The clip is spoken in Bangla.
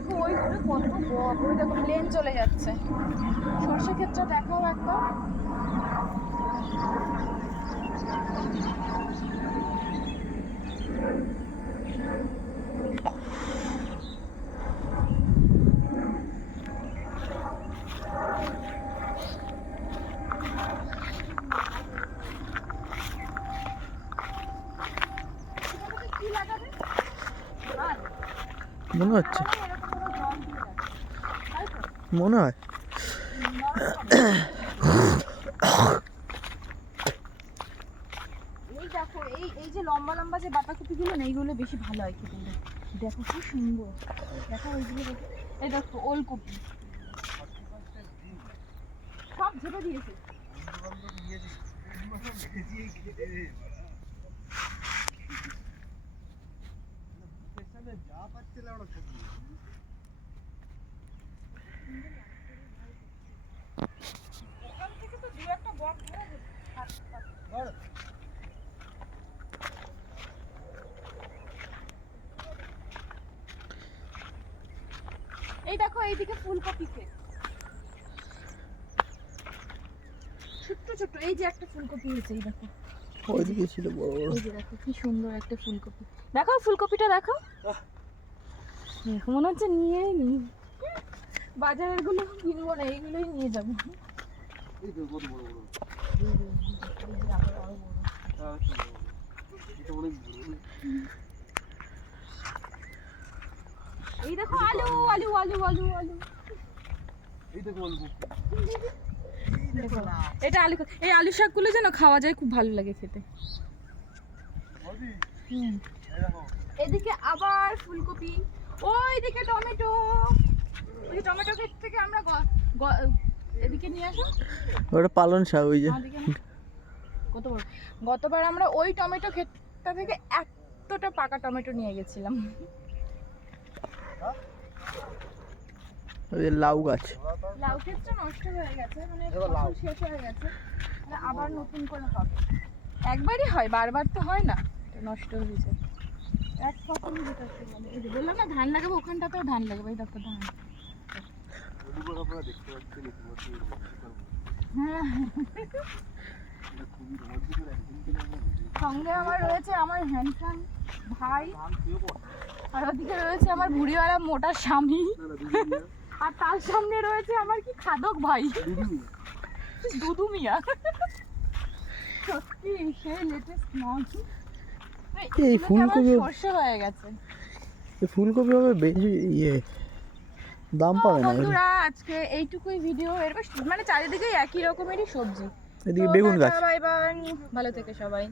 দেখো ওই দূরে কত বক, ওই দেখো প্লেন চলে যাচ্ছে। সর্ষে ক্ষেতটা দেখাও একবার। মনে হচ্ছে, মনে হয়। এই দেখো এই যে লম্বা লম্বা যে বাঁধাকপিগুলো না, এইগুলো বেশি ভালো হয় খেতে। দেখো কি সুন্দর, দেখো ওইগুলো দেখো। এই দেখো ওলকপি সব ঝেপে দিয়েছে। ওখান থেকে তো দু একটা বক ধরা যেত। এই দেখো এইদিকে ফুলকপি ক্ষেত, ছোট্ট ছোট্ট। এই যে একটা ফুলকপি হয়েছে, এই দেখো ওইদিকে ছিল বড় বড়। এই যে দেখো কি সুন্দর একটা ফুলকপি। দেখো ফুলকপিটা দেখো, মনে হচ্ছে নিয়ে নি। বাজারের গুলো কিনবো না, এইগুলোই নিয়ে যাবো। এই দেখো আলু আলু আলু আলু আলু। এটা আলু, এই আলু শাকগুলো যেন খাওয়া যায়, খুব ভালো লাগে খেতে। এদিকে আবার ফুলকপি, ওইদিকে টমেটো। ওই টমেটো ক্ষেত থেকে আমরা এদিকে নিয়ে আসো। ওটা পালন শাক, ওই যে কত বড়। গতবার আমরা ওই টমেটো ক্ষেতটা থেকে এতটা পাকা টমেটো নিয়ে গেছিলাম। ওই যে লাউ গাছ। লাউ ক্ষেতটা নষ্ট হয়ে গেছে, মানে ফসল শেষ হয়ে গেছে, মানে আবার নতুন করে হবে। একবারই হয়, বারবার তো হয় না, এটা নষ্ট হয়ে যায়। এক ফসলই যেটা মানে এই যে বললাম না ধান লাগাবো, ওখানটাতেও ধান লাগাবো। এই দেখো ধান। হ্যাঁ, সঙ্গে আমার রয়েছে আমার হ্যান্ডসাম ভাই, আর ওদিকে রয়েছে আমার ভুড়িওয়ালা মোটা স্বামী, আর তার সামনে রয়েছে আমার কি খাদক ভাই দুদু মিয়া। সত্যি সে লেটেস্ট নন। এই ফুলকপি সর্ষে হয়ে গেছে। এই ফুলকপি হবে বেশি দাম পাবে না। বন্ধুরা আজকে এইটুকুই ভিডিও। এরকম মানে চারিদিকে একই রকমেরই সবজি। এদিকে বেগুন গাছ। বাই বাই, ভালো থেকে সবাই।